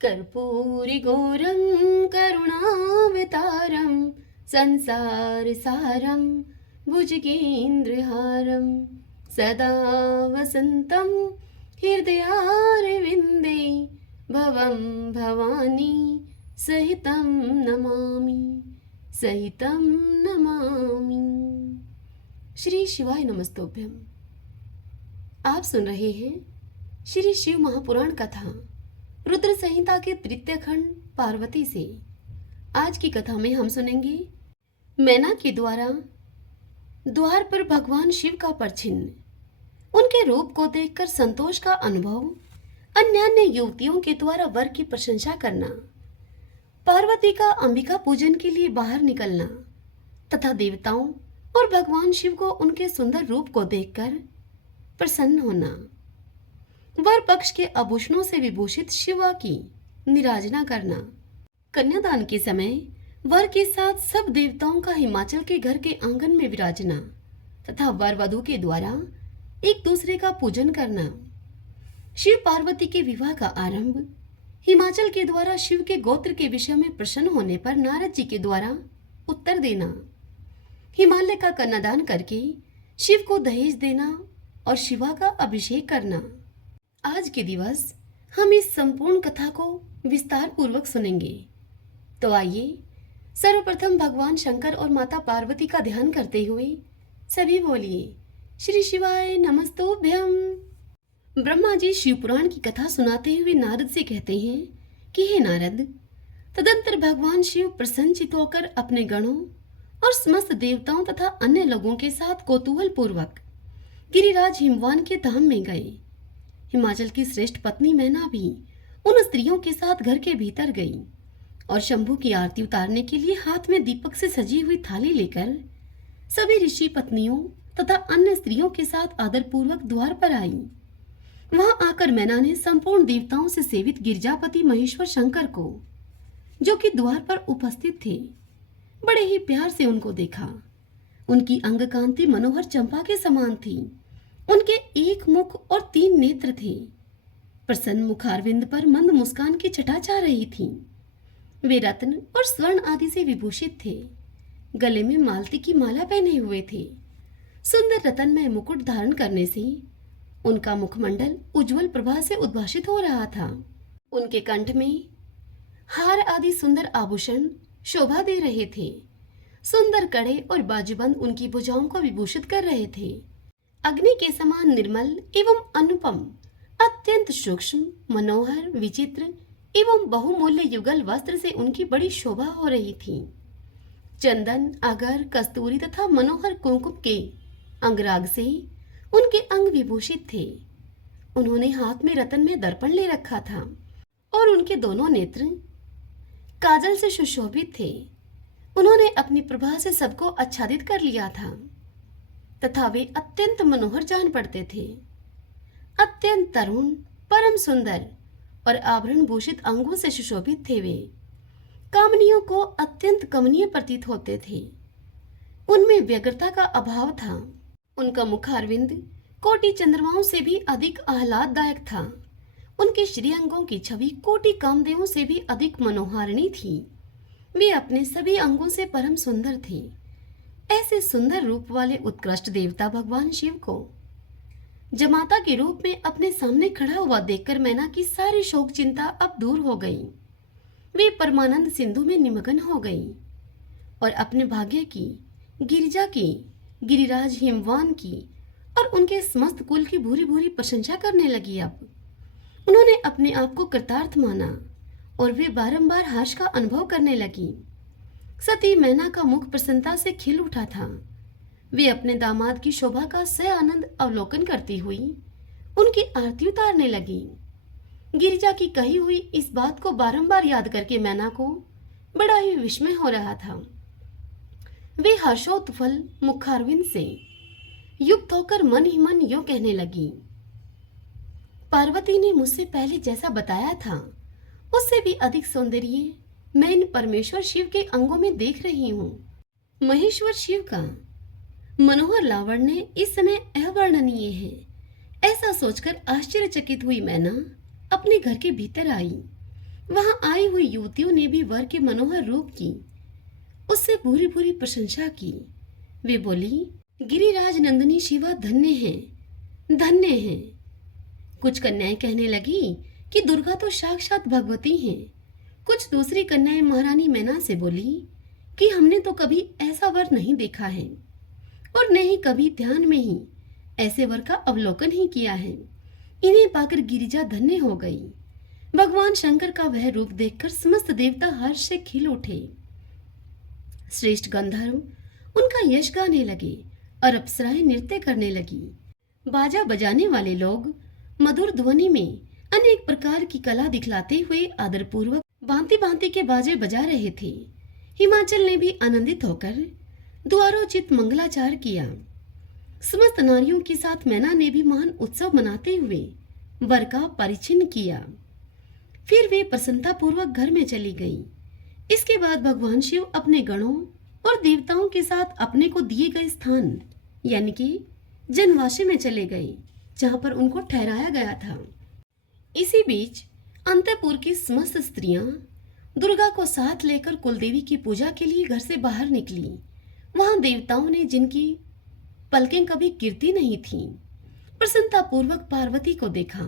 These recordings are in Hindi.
कर्पूरिघोरं करुणावतारं संसारसारं भुजगेन्द्रहारं सदा वसन्तं हृदयारविन्दे भवं भवानी सहितं नमामि सहितं नमामि। श्री शिवाय नमस्तोभ्यम। आप सुन रहे हैं श्री शिव महापुराण कथा रुद्र संहिता के तृतीय खंड पार्वती से। आज की कथा में हम सुनेंगे मैना के द्वारा द्वार पर भगवान शिव का परछिन्न, उनके रूप को देखकर संतोष का अनुभव, अन्य युवतियों के द्वारा वर की प्रशंसा करना, पार्वती का अंबिका पूजन के लिए बाहर निकलना तथा देवताओं और भगवान शिव को उनके सुंदर रूप को देखकर प्रसन्न होना, वर पक्ष के आभूषणों से विभूषित शिवा की निराजना करना, कन्यादान के समय वर के साथ सब देवताओं का हिमाचल के घर के आंगन में विराजना तथा वर वधू के द्वारा एक दूसरे का पूजन करना, शिव पार्वती के विवाह का आरंभ, हिमाचल के द्वारा शिव के गोत्र के विषय में प्रसन्न होने पर नारद जी के द्वारा उत्तर देना, हिमालय का कन्यादान करके शिव को दहेज देना और शिवा का अभिषेक करना। आज के दिवस हम इस संपूर्ण कथा को विस्तार पूर्वक सुनेंगे। तो आइए सर्वप्रथम भगवान शंकर और माता पार्वती का ध्यान करते हुए सभी बोलिए श्री शिवाय नमस्तोभ्यम। ब्रह्मा जी शिव पुराण की कथा सुनाते हुए नारद से कहते हैं कि हे नारद, तदंतर भगवान शिव प्रसन्नचित होकर अपने गणों और समस्त देवताओं तथा अन्य लोगों के साथ कौतूहल पूर्वक गिरिराज हिमवान के धाम में गए। हिमाचल की श्रेष्ठ पत्नी मैना भी उन स्त्रियों के साथ घर के भीतर गई और शंभू की आरती उतारने के लिए हाथ में दीपक से सजी हुई थाली लेकर सभी ऋषि पत्नियों तथा अन्य स्त्रियों के साथ आदरपूर्वक द्वार पर आई। वहां आकर मैना ने संपूर्ण देवताओं से सेवित गिरजापति महेश्वर शंकर को, जो कि द्वार पर उपस्थित थे, बड़े ही प्यार से उनको देखा। उनकी अंग कांति मनोहर चंपा के समान थी। उनके एक मुख और 3 नेत्र थे। प्रसन्न मुखारविंद पर मंद मुस्कान की छटा छा रही थी। वे रत्न और स्वर्ण आदि से विभूषित थे। गले में मालती की माला पहने हुए थे। सुंदर रतनमय मुकुट धारण करने से उनका मुखमंडल उज्जवल प्रभा से उद्भासित हो रहा था। उनके कंठ में हार आदि सुंदर आभूषण शोभा दे रहे थे। सुंदर कड़े और बाजूबंद उनकी भुजाओं को विभूषित कर रहे थे। अग्नि के समान निर्मल एवं अनुपम, अत्यंत सूक्ष्म, मनोहर, विचित्र एवं बहुमूल्य युगल वस्त्र से उनकी बड़ी शोभा हो रही थी। चंदन, अगर, कस्तूरी तथा मनोहर कुंकुम के अंगराग से उनके अंग विभूषित थे। उन्होंने हाथ में रतन में दर्पण ले रखा था और उनके दोनों नेत्र काजल से सुशोभित थे। उन्होंने अपनी प्रभा से सबको आच्छादित कर लिया था तथा वे अत्यंत मनोहर जान पड़ते थे। अत्यंत तरुण, परम सुंदर और आभरण भूषित अंगों से सुशोभित थे। वे कामनियों को अत्यंत कमनीय प्रतीत होते थे। उनमें व्यग्रता का अभाव था। उनका मुखारविंद कोटि चंद्रमाओं से भी अधिक आह्लाददायक था। उनके श्री अंगों की छवि कोटि कामदेवों से भी अधिक मनोहारिणी थी। वे अपने सभी अंगों से परम सुंदर थे। ऐसे सुंदर रूप वाले उत्कृष्ट देवता भगवान शिव को जमाता के रूप में अपने सामने खड़ा हुआ देखकर मैना की सारी शोक चिंता अब दूर हो गई। वे परमानंद सिंधु में निमग्न हो गई और अपने भाग्य की, गिरिजा की, गिरिराज हिमवान की और उनके समस्त कुल की भूरी भूरी प्रशंसा करने लगी। अब उन्होंने अपने आप को कृतार्थ माना और वे बारंबार हर्ष का अनुभव करने लगी। सती मैना का मुख प्रसन्नता से खिल उठा था। वे अपने दामाद की शोभा का सह आनंद अवलोकन करती हुई उनकी आरती उतारने लगी। गिरिजा की कही हुई इस बात को बारंबार याद करके मैना को बड़ा ही विस्मय हो रहा था। वे हर्षोत्फल मुखारविंद से युक्त होकर मन ही मन यूं कहने लगी, पार्वती ने मुझसे पहले जैसा बताया था उससे भी अधिक सौंदर्य मैं इन परमेश्वर शिव के अंगों में देख रही हूँ। महेश्वर शिव का मनोहर लावण्य इस समय अवर्णनीय है। ऐसा सोचकर आश्चर्यचकित हुई मैना अपने घर के भीतर आई वहां आई हुई युवतियों ने भी वर के मनोहर रूप की उससे पूरी पूरी प्रशंसा की। वे बोली, गिरिराज नंदिनी शिवा धन्य है, धन्य है। कुछ कन्याएं कहने लगी कि दुर्गा तो साक्षात भगवती हैं। कुछ दूसरी कन्याएं महारानी मैना से बोली कि हमने तो कभी ऐसा वर नहीं देखा है और न ही कभी ध्यान में ही ऐसे वर का अवलोकन ही किया है। इन्हें पाकर गिरिजा धन्य हो गई। भगवान शंकर का वह रूप देखकर समस्त देवता हर्ष से खिल उठे। श्रेष्ठ गंधर्व उनका यश गाने लगे और अप्सराएं नृत्य करने लगी। बाजा बजाने वाले लोग मधुर ध्वनि में अनेक प्रकार की कला दिखलाते हुए आदरपूर्वक भांति भांति के बाजे बजा रहे थे। हिमाचल ने भी आनंदित होकर द्वारोचित मंगलाचार किया। समस्त नारियों के साथ मैना ने भी महान उत्सव मनाते हुए वर का परिचिन किया। फिर वे प्रसन्नता पूर्वक घर में चली गई। इसके बाद भगवान शिव अपने गणों और देवताओं के साथ अपने को दिए गए स्थान यानी कि जनवासी में चले गए, जहां पर उनको ठहराया गया था। इसी बीच अंतपुर की समस्त स्त्रियां दुर्गा को साथ लेकर कुलदेवी की पूजा के लिए घर से बाहर निकली। वहां देवताओं ने, जिनकी पलकें कभी गिरती नहीं थीं, प्रसन्नता पूर्वक पार्वती को देखा।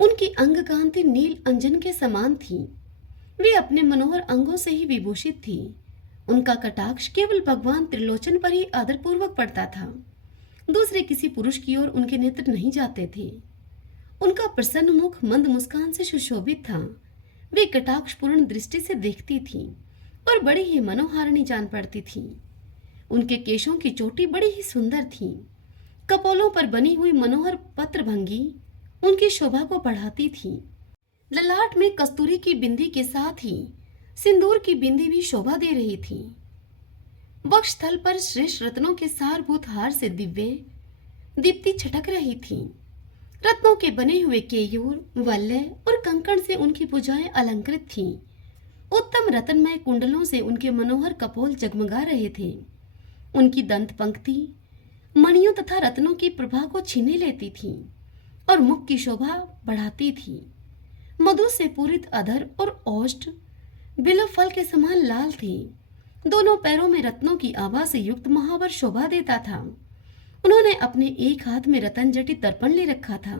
उनकी अंग कांति नील अंजन के समान थी। वे अपने मनोहर अंगों से ही विभूषित थी। उनका कटाक्ष केवल भगवान त्रिलोचन पर ही आदरपूर्वक पड़ता था। दूसरे किसी पुरुष की ओर उनके नेत्र नहीं जाते थे। उनका प्रसन्न मुख मंद मुस्कान से सुशोभित था। वे कटाक्षपूर्ण दृष्टि से देखती थी और बड़ी ही मनोहारिणी जान पड़ती थी। उनके केशों की चोटी बड़ी ही सुंदर थी। कपोलों पर बनी हुई मनोहर पत्रभंगी उनकी शोभा को बढ़ाती थी। ललाट में कस्तूरी की बिंदी के साथ ही सिंदूर की बिंदी भी शोभा दे रही थी। वक्षस्थल पर श्रेष्ठ रत्नों के सारभूत हार से दिव्य दीप्ति छटक रही थी। रत्नों के बने हुए केयूर, वल्लय और कंकण से उनकी भुजाएं अलंकृत थीं। उत्तम रत्नमय कुंडलों से उनके मनोहर कपोल जगमगा रहे थे। उनकी दंत पंक्ति मणियों तथा रत्नों की प्रभा को छीने लेती थी और मुख की शोभा बढ़ाती थी। मधु से पूरित अधर और ओष्ठ बिलव फल के समान लाल थे। दोनों पैरों में रत्नों की आभा से युक्त महावर शोभा देता था। उन्होंने अपने एक हाथ में रतन जटित दर्पण ले रखा था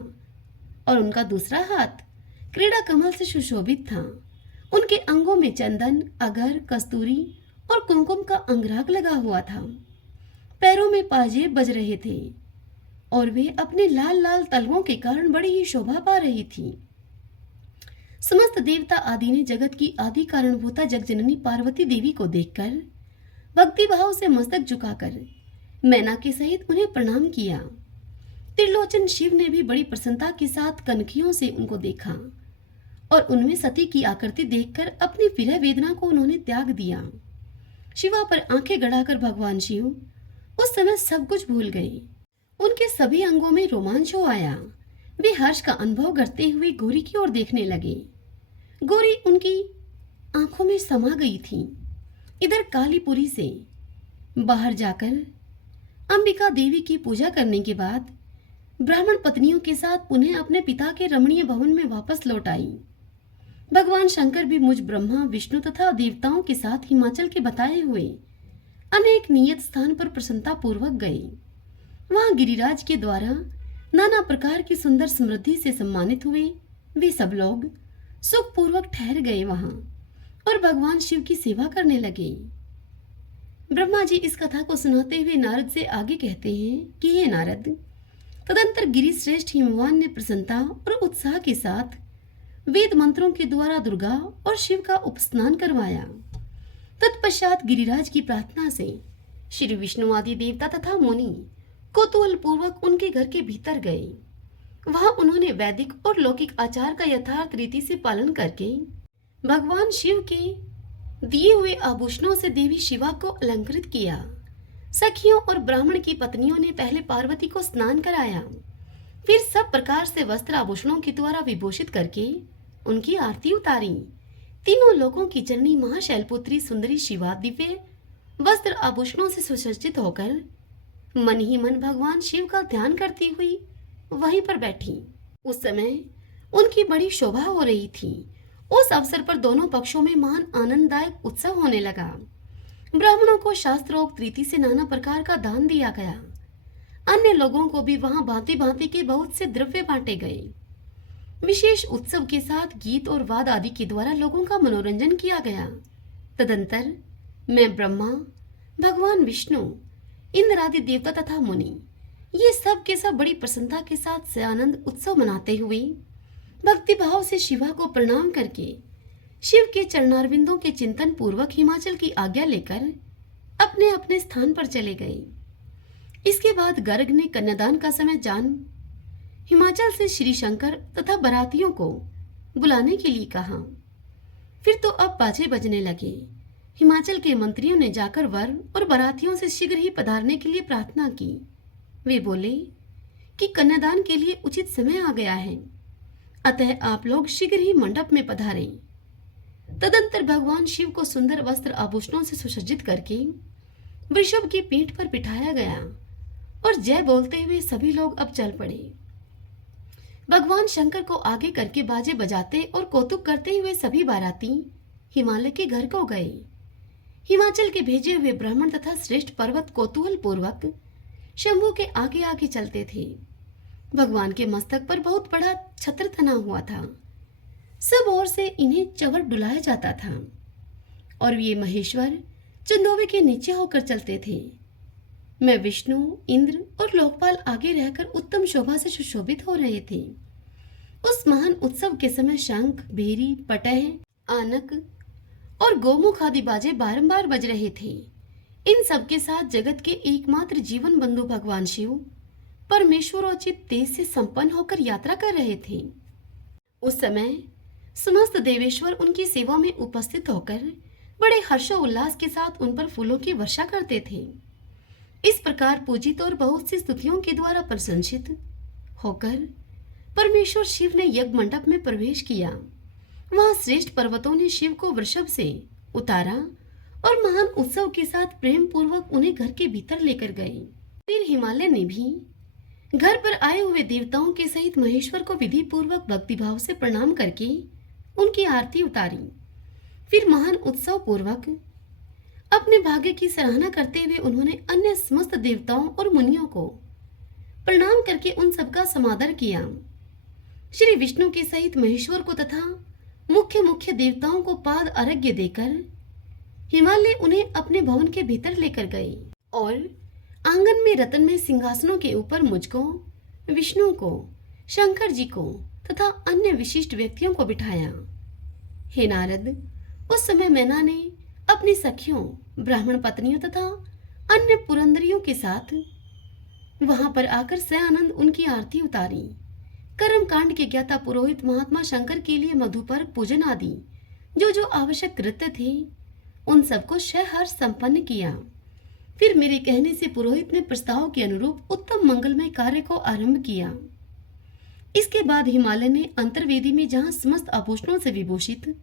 और उनका दूसरा हाथ क्रीड़ा कमल से सुशोभित था। उनके अंगों में चंदन, अगर, कस्तूरी और कुमकुम का अंगराग लगा हुआ था। पैरों में पाजेब बज रहे थे और वे अपने लाल लाल तलवों के कारण बड़ी ही शोभा पा रही थी। समस्त देवता आदि ने जगत की आदि कारणभूता जगजननी पार्वती देवी को देखकर भक्ति भाव से मस्तक झुकाकर मैना के सहित उन्हें प्रणाम किया। त्रिलोचन शिव ने भी बड़ी प्रसन्नता के साथ कनखियों से उनको देखा और उनमें सती की आकृति देखकर अपनी विरह वेदना को उन्होंने त्याग दिया। शिवा पर आंखें गड़ाकर भगवान शिव उस समय सब कुछ भूल गए। उनके सभी अंगों में रोमांच हो आया। वे हर्ष का अनुभव करते हुए गौरी की ओर देखने लगे। गौरी उनकी आंखों में समा गई थी। इधर कालीपुरी से बाहर जाकर अंबिका देवी की पूजा करने के बाद ब्राह्मण पत्नियों के साथ पुनः अपने पिता के रमणीय भवन में वापस लौट आई। भगवान शंकर भी मुझ ब्रह्मा, विष्णु तथा देवताओं के साथ हिमाचल के बताए हुए अनेक नियत स्थान पर प्रसन्नता पूर्वक गए। वहां गिरिराज के द्वारा नाना प्रकार की सुंदर समृद्धि से सम्मानित हुए। वे सब लोग सुखपूर्वक ठहर गए वहां और भगवान शिव की सेवा करने लगे। ब्रह्मा जी इस कथा को सुनाते हुए नारद से आगे कहते हैं कि हे नारद, तदंतर गिरि श्रेष्ठ हिमवान ने प्रसन्नता और उत्साह के साथ वेद मंत्रों के द्वारा दुर्गा और शिव का उपस्नान करवाया। तत्पश्चात गिरिराज की प्रार्थना से श्री विष्णु आदि देवता तथा मुनि कौतूहल पूर्वक उनके घर के भीतर गए। वहां उन्होंने वैदिक और लौकिक आचार का यथार्थ रीति से पालन करके भगवान शिव के दिए हुए आभूषणों से देवी शिवा को अलंकृत किया। सखियों और ब्राह्मण की पत्नियों ने पहले पार्वती को स्नान कराया, फिर सब प्रकार से वस्त्र आभूषणों के द्वारा विभूषित करके उनकी आरती उतारी। तीनों लोकों की जननी महाशैलपुत्री सुंदरी शिवा दिव्य वस्त्र आभूषणों से सुसज्जित होकर मन ही मन भगवान शिव का ध्यान करती हुई वहीं पर बैठी। उस समय उनकी बड़ी शोभा हो रही थी उस अवसर पर दोनों पक्षों में महान आनंददायक उत्सव होने लगा। ब्राह्मणों को शास्त्रोक्त रीति से नाना प्रकार का दान दिया गया। अन्य लोगों को भी वहां भांति भांति के बहुत से द्रव्य बांटे गए। विशेष उत्सव के साथ गीत और वाद आदि के द्वारा लोगों का मनोरंजन किया गया। तदंतर मैं ब्रह्मा, भगवान विष्णु, इंद्र आदि देवता तथा मुनि, ये सब के सब बड़ी प्रसन्नता के साथ से आनंद उत्सव मनाते हुए भक्ति भाव से शिवा को प्रणाम करके शिव के चरणारविंदों के चिंतन पूर्वक हिमाचल की आज्ञा लेकर अपने अपने स्थान पर चले गए। इसके बाद गर्ग ने कन्यादान का समय जान हिमाचल से श्री शंकर तथा बारातियों को बुलाने के लिए कहा। फिर तो अब बाजे बजने लगे। हिमाचल के मंत्रियों ने जाकर वर और बारातियों से शीघ्र ही पधारने के लिए प्रार्थना की। वे बोले कि कन्यादान के लिए उचित समय आ गया है, अतः आप लोग शीघ्र ही मंडप में पधारें। तदंतर भगवान शिव को सुंदर वस्त्र आभूषणों से सुसज्जित करके वृषभ की पीठ पर बिठाया गया और जय बोलते हुए सभी लोग अब चल पड़े। भगवान शंकर को आगे करके बाजे बजाते और कौतुक करते हुए सभी बाराती हिमालय के घर को गए। हिमाचल के भेजे हुए ब्राह्मण तथा श्रेष्ठ पर्वत कौतूहल पूर्वक शंभू के आगे आगे चलते थे। भगवान के मस्तक पर बहुत बड़ा छत्र तना हुआ था। सब ओर से इन्हें चवर डुलाया जाता था और ये महेश्वर चंदोवे के नीचे होकर चलते थे। मैं विष्णु, इंद्र और लोकपाल आगे रहकर उत्तम शोभा से सुशोभित हो रहे थे। उस महान उत्सव के समय शंख, भेरी, पटह, आनक और गोमुख आदि बाजे बारंबार बज रहे थे। इन सब के साथ जगत के एकमात्र जीवन बंधु भगवान शिव परमेश्वरोचित तेज से संपन्न होकर यात्रा कर रहे थे। उस समय समस्त देवेश्वर उनकी सेवा में उपस्थित होकर बड़े हर्षोल्लास के साथ उन पर फूलों की वर्षा करते थे। इस प्रकार पूजित और बहुत सी स्तुतियों के द्वारा प्रशंसित होकर परमेश्वर शिव ने यज्ञ मंडप में प्रवेश किया। वहां श्रेष्ठ पर्वतों ने शिव को वृषभ से उतारा और महान उत्सव के साथ प्रेम पूर्वक उन्हें घर के भीतर लेकर गए। फिर हिमालय ने भी घर पर आए हुए देवताओं के सहित महेश्वर को विधि पूर्वक भक्तिभाव से प्रणाम करके उनकी आरती उतारी। फिर महान उत्सव पूर्वक अपने भाग्य की सराहना करते हुए उन्होंने अन्य समस्त देवताओं और मुनियों को प्रणाम करके उन सबका समादर किया। श्री विष्णु के सहित महेश्वर को तथा मुख्य मुख्य देवताओं को पाद अर्घ्य देकर हिमालय उन्हें अपने भवन के भीतर लेकर गए और आंगन में रत्न में सिंहासनों के ऊपर मुझको, विष्णु को, शंकर जी को तथा अन्य विशिष्ट व्यक्तियों को बिठाया। हे नारद, उस समय मैना ने अपनी सखियों, ब्राह्मण पत्नियों तथा अन्य पुरंदरियों के साथ वहां पर आकर सयानंद उनकी आरती उतारी। कर्म कांड के ज्ञाता पुरोहित महात्मा शंकर के लिए मधुपर्क पूजन आदि जो जो आवश्यक कृत्य थे उन सबको सहर्ष संपन्न किया। फिर मेरे कहने से पुरोहित ने प्रस्ताव के अनुरूप उत्तम मंगलमय कार्य को आरंभ किया। इसके बाद हिमालय ने अंतर्वेदी में जहां समस्त आभूषणों से विभूषित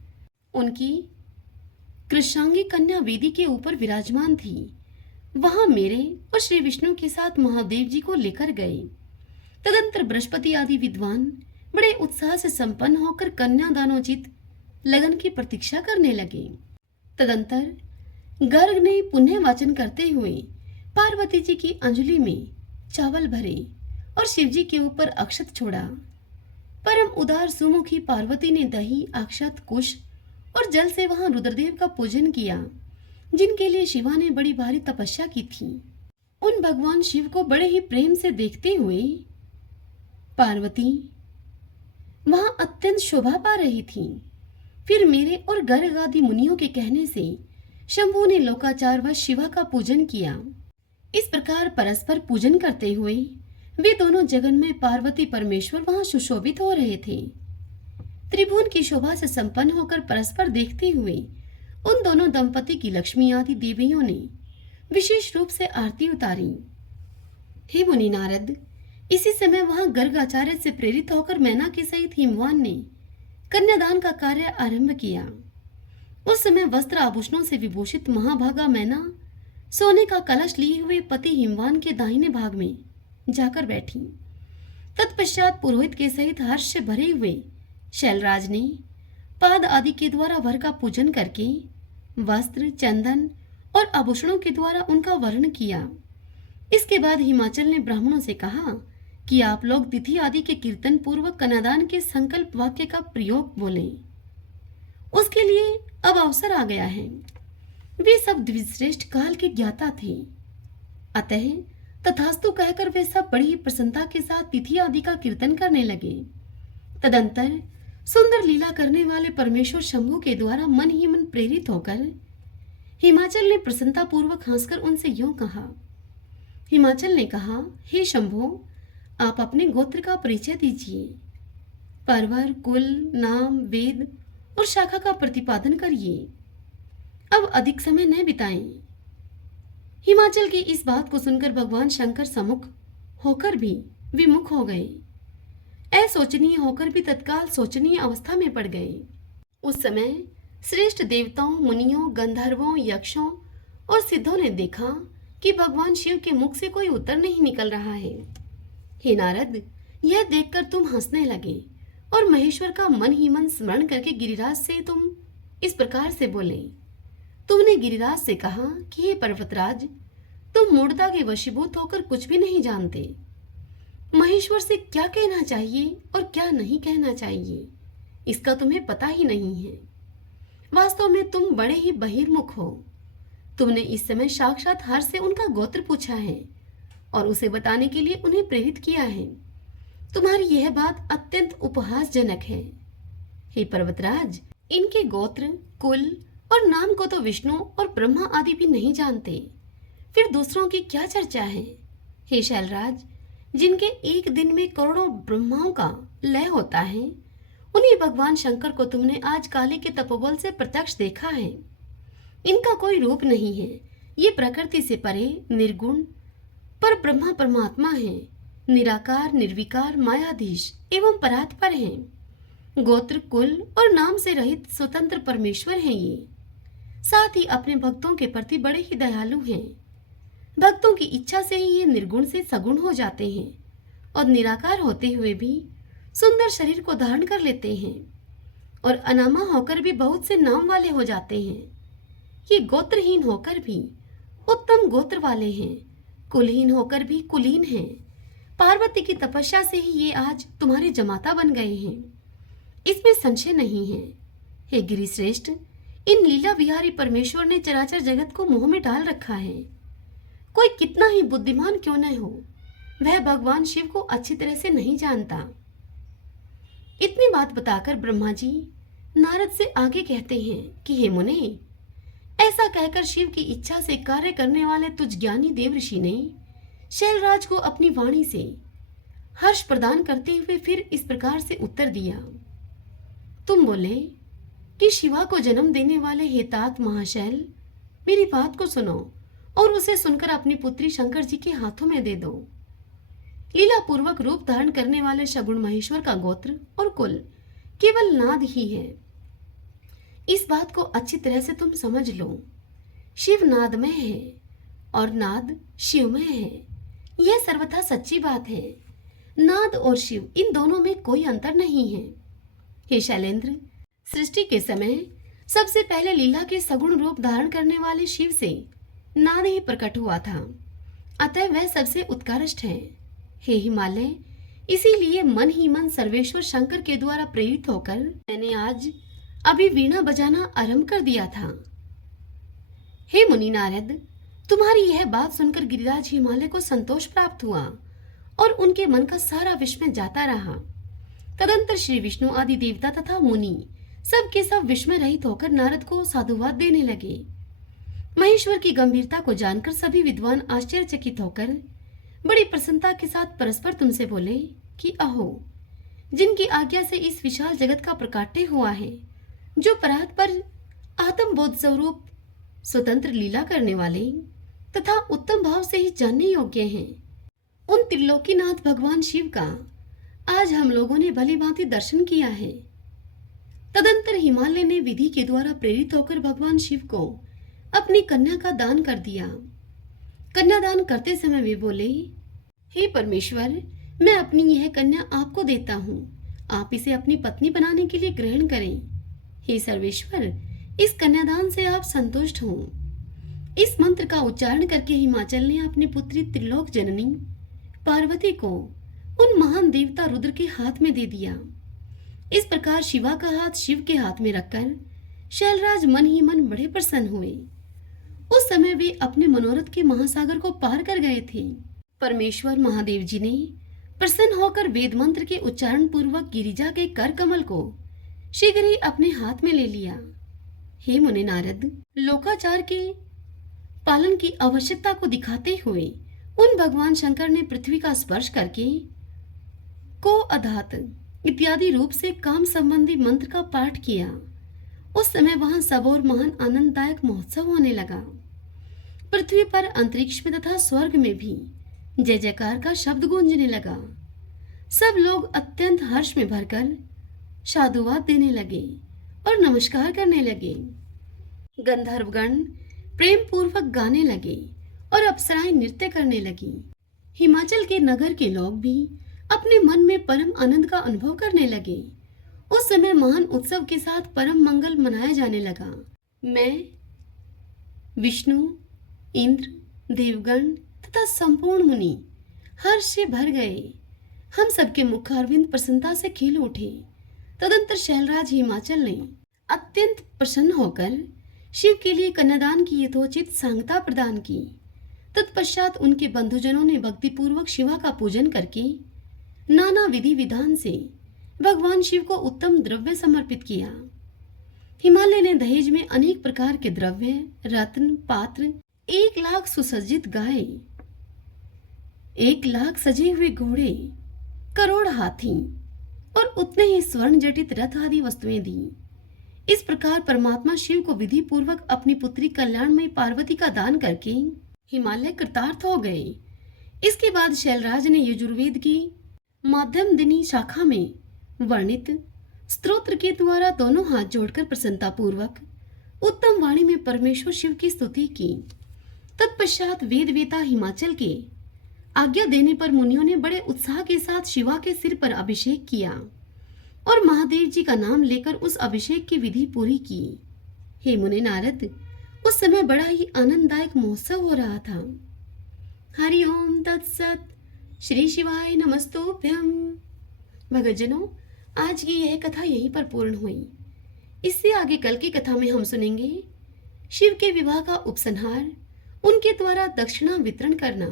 उनकी कृशांगी कन्या वेदी के ऊपर विराजमान थी, वहां मेरे और श्री विष्णु के साथ महादेव जी को लेकर गए। तदंतर बृहस्पति आदि विद्वान बड़े उत्साह से संपन्न होकर कन्यादानोचित लगन की प्रतीक्षा करने लगे। तदंतर गर्ग ने पुण्य वाचन करते हुए पार्वती जी की अंजलि में चावल भरे और शिव जी के ऊपर अक्षत छोड़ा। परम उदार सुमुखी पार्वती ने दही, अक्षत, कुश और जल से वहां रुद्रदेव का पूजन किया, जिनके लिए शिवा ने बड़ी भारी तपस्या की थी। उन भगवान शिव को बड़े ही प्रेम से देखते हुए पार्वती वहां अत्यंत शोभा पा रही थी। फिर मेरे और गर्ग आदि मुनियों के कहने से शंभु ने लोकाचार व शिवा का पूजन किया। इस प्रकार परस्पर पूजन करते हुए वे दोनों जगन में पार्वती परमेश्वर वहां सुशोभित हो रहे थे। त्रिभुवन की शोभा से संपन्न होकर परस्पर देखते हुए उन दोनों दंपति की लक्ष्मी आदि देवियों ने विशेष रूप से आरती उतारी। हे मुनि नारद, इसी समय वहां गर्ग आचार्य से प्रेरित होकर मैना के सहित हिमवान ने कन्यादान का कार्य आरंभ किया। उस समय वस्त्र आभूषणों से विभूषित महाभागा मैना सोने का कलश लिए हुए पति हिमवान के दाहिने भाग में जाकर बैठी। तत्पश्चात पुरोहित के सहित हर्ष से भरे हुए शैलराज ने पाद आदि के द्वारा वर का पूजन करके वस्त्र, चंदन और आभूषणों के द्वारा उनका वर्ण किया। इसके बाद हिमाचल ने ब्राह्मणों से कहा कि आप लोग तिथि आदि के कीर्तन पूर्वक कन्यादान के संकल्प वाक्य का प्रयोग बोलें। उसके लिए अब अवसर आ गया है। वे सब द्विश्रेष्ठ काल के ज्ञाता थे, अतः तथास्तु कहकर वे सब बड़ी ही प्रसन्नता के साथ तिथि आदि का कीर्तन करने लगे। तदंतर सुंदर लीला करने वाले परमेश्वर शंभु के द्वारा मन ही मन प्रेरित होकर हिमाचल ने प्रसन्नता पूर्वक हंसकर उनसे यूं कहा। हिमाचल ने कहा, हे शंभु, आप अपने गोत्र का परिचय दीजिए। परवर, कुल, नाम, वेद और शाखा का प्रतिपादन करिए। अब अधिक समय न बिताएं। हिमाचल की इस बात को सुनकर भगवान शंकर सम्मुख होकर भी विमुख हो गए। असोचनीय होकर भी तत्काल सोचनीय अवस्था में पड़ गए। उस समय श्रेष्ठ देवताओं, मुनियों, गंधर्वों, यक्षों और सिद्धों ने देखा कि भगवान शिव के मुख से कोई उत्तर नहीं निकल रहा है। हे नारद, यह देखकर तुम हंसने लगे और महेश्वर का मन ही मन स्मरण करके गिरिराज से तुम इस प्रकार से बोले। तुमने गिरिराज से कहा कि हे पर्वतराज, तुम मूढ़ता के वशीभूत होकर कुछ भी नहीं जानते। महेश्वर से क्या कहना चाहिए और क्या नहीं कहना चाहिए, इसका तुम्हें पता ही नहीं है। वास्तव में तुम बड़े ही बहिर्मुख हो। तुमने इस समय साक्षात हर से उनका गोत्र पूछा है और उसे बताने के लिए उन्हें प्रेरित किया है। तुम्हारी यह बात अत्यंत उपहासजनक है। हे पर्वतराज, इनके गोत्र, कुल और नाम को तो विष्णु और ब्रह्मा आदि भी नहीं जानते, फिर दूसरों की क्या चर्चा है। हे शैलराज, जिनके एक दिन में करोड़ों ब्रह्माओं का लय होता है, उन्हीं भगवान शंकर को तुमने आज काली के तपोबल से प्रत्यक्ष देखा है। इनका कोई रूप नहीं है। ये प्रकृति से परे निर्गुण पर ब्रह्मा परमात्मा है, निराकार, निर्विकार, मायाधीश एवं परात्पर हैं। गोत्र, कुल और नाम से रहित स्वतंत्र परमेश्वर हैं ये। साथ ही अपने भक्तों के प्रति बड़े ही दयालु हैं। भक्तों की इच्छा से ही ये निर्गुण से सगुण हो जाते हैं और निराकार होते हुए भी सुंदर शरीर को धारण कर लेते हैं और अनामा होकर भी बहुत से नाम वाले हो जाते हैं। ये गोत्रहीन होकर भी उत्तम गोत्र वाले हैं, कुलहीन होकर भी कुलीन हैं। पार्वती की तपस्या से ही ये आज तुम्हारे जमाता बन गए हैं, इसमें संशय नहीं है। हे गिरिश्रेष्ठ, इन लीला विहारी परमेश्वर ने चराचर जगत को मोह में डाल रखा है। कोई कितना ही बुद्धिमान क्यों न हो, वह भगवान शिव को अच्छी तरह से नहीं जानता। इतनी बात बताकर ब्रह्मा जी नारद से आगे कहते हैं कि हे मुने, ऐसा कहकर शिव की इच्छा से कार्य करने वाले तुझ ज्ञानी देवऋषि ने शैलराज को अपनी वाणी से हर्ष प्रदान करते हुए फिर इस प्रकार से उत्तर दिया। तुम बोले कि शिवा को जन्म देने वाले हेतात महाशैल, मेरी बात को सुनो और उसे सुनकर अपनी पुत्री शंकर जी के हाथों में दे दो। लीला पूर्वक रूप धारण करने वाले सगुण महेश्वर का गोत्र और कुल केवल नाद ही है। इस बात को अच्छी तरह से तुम समझ लो। शिव नादमय है और नाद शिवमय है। यह सर्वथा सच्ची बात है। नाद और शिव, इन दोनों में कोई अंतर नहीं है। हे शैलेंद्र, सृष्टि के समय सबसे पहले लीला के सगुण रूप धारण करने वाले शिव से नाद ही प्रकट हुआ था, अतः वह सबसे उत्कृष्ट है। हे हिमालय, इसीलिए मन ही मन सर्वेश्वर शंकर के द्वारा प्रेरित होकर मैंने आज अभी वीणा बजाना आरंभ कर दिया था। हे मुनि नारद, तुम्हारी यह बात सुनकर गिरिराज हिमालय को संतोष प्राप्त हुआ और उनके मन का सारा विस्मय जाता रहा। तदंतर श्री विष्णु आदि देवता तथा मुनि सब के सब विस्मय रहित होकर नारद को साधुवाद देने लगे। महेश्वर की गंभीरता को जानकर सभी विद्वान आश्चर्यचकित होकर बड़ी प्रसन्नता के साथ परस्पर तुमसे बोले कि अहो, जिनकी आज्ञा से इस विशाल जगत का प्रकाट्य हुआ है, जो परात पर आत्मबोध स्वरूप स्वतंत्र लीला करने वाले तथा उत्तम भाव से ही जानने योग्य हैं, उन त्रिलोकीनाथ भगवान शिव का आज हम लोगों ने भली भांति दर्शन किया है। तदंतर हिमालय ने विधि के द्वारा प्रेरित होकर भगवान शिव को अपनी कन्या का दान कर दिया। कन्यादान करते समय वे बोले, हे परमेश्वर, मैं अपनी यह कन्या आपको देता हूँ, आप इसे अपनी पत्नी बनाने के लिए ग्रहण करें। हे सर्वेश्वर, इस कन्यादान से आप संतुष्ट हों। इस मंत्र का उच्चारण करके हिमाचल ने अपनी पुत्री त्रिलोक जननी पार्वती को उन महान देवता रुद्र के हाथ में दे दिया। इस प्रकार शिवा का हाथ शिव के हाथ में रखकर शैलराज मन ही मन बड़े प्रसन्न हुए। उस समय वे अपने मनोरथ के महासागर को पार कर गए थे। परमेश्वर महादेव जी ने प्रसन्न होकर वेद मंत्र के उच्चारण पूर्वक गिरिजा के कर कमल को शीघ्र ही अपने हाथ में ले लिया। हे मुनि नारद, लोकाचार के पालन की आवश्यकता को दिखाते हुए उन भगवान शंकर ने पृथ्वी का स्पर्श करके को अधात इत्यादि रूप से काम संबंधी मंत्र का पाठ किया। उस समय वहां सब और महान आनंददायक महोत्सव होने लगा। पृथ्वी पर, अंतरिक्ष में तथा स्वर्ग में भी जय जयकार का शब्द गूंजने लगा। सब लोग अत्यंत हर्ष में भरकर साधुवाद देने लगे और नमस्कार करने लगे। गंधर्वगण प्रेम पूर्वक गाने लगे और अप्सराएं नृत्य करने लगी। हिमाचल के नगर के लोग भी अपने मन में परम आनंद का अनुभव करने लगे। उस समय महान उत्सव के साथ परम मंगल मनाया जाने लगा। मैं, विष्णु, इंद्र, देवगण तथा संपूर्ण मुनि हर्ष से भर गए। हम सबके मुखारविंद प्रसन्नता से खिल उठे। तदंतर शैलराज हिमाचल ने अत्यंत प्रसन्न होकर शिव के लिए कन्यादान की यथोचित सांगता प्रदान की। तत्पश्चात उनके बंधुजनों ने भक्तिपूर्वक शिवा का पूजन करके नाना विधि विधान से भगवान शिव को उत्तम द्रव्य समर्पित किया। हिमालय ने दहेज में अनेक प्रकार के द्रव्य, रत्न, पात्र, 1,00,000 सुसज्जित गाय, 1,00,000 सजे हुए घोड़े, करोड़ हाथी और उतने ही स्वर्ण जटित रथ आदि वस्तुएं दी। इस प्रकार परमात्मा शिव को विधि पूर्वक अपनी पुत्री कल्याणमयी पार्वती का दान करके हिमालय कृतार्थ हो गए। इसके बाद शैलराज ने यजुर्वेद की माध्यम दिनी शाखा में वर्णित स्तोत्र के द्वारा दोनों हाथ जोड़कर प्रसन्नता पूर्वक उत्तम वाणी में परमेश्वर शिव की स्तुति की। तत्पश्चात वेद वेता हिमाचल के आज्ञा देने पर मुनियों ने बड़े उत्साह के साथ शिवा के सिर पर अभिषेक किया और महादेव जी का नाम लेकर उस अभिषेक की विधि पूरी की। हे मुनि नारद, उस समय बड़ा ही आनंददायक महोत्सव हो रहा था। हरि ओम तत्सत। श्री शिवाय नमस्तोभ्यम। भगतजनों, आज की यह कथा यहीं पर पूर्ण हुई। इससे आगे कल की कथा में हम सुनेंगे शिव के विवाह का उपसंहार, उनके द्वारा दक्षिणा वितरण करना,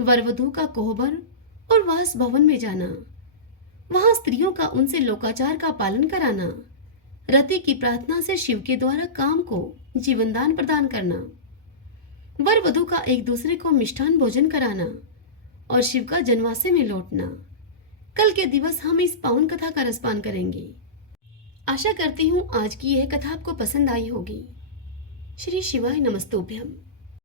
वरवधू का कोहबर और वास भवन में जाना, वहां स्त्रियों का उनसे लोकाचार का पालन कराना, रति की प्रार्थना से शिव के द्वारा काम को जीवनदान प्रदान करना, वर वधू का एक दूसरे को मिष्ठान भोजन कराना और शिव का जनवासे में लौटना। कल के दिवस हम इस पावन कथा का रसपान करेंगे। आशा करती हूँ आज की यह कथा आपको पसंद आई होगी। श्री शिवाय नमस्तोभ्यम।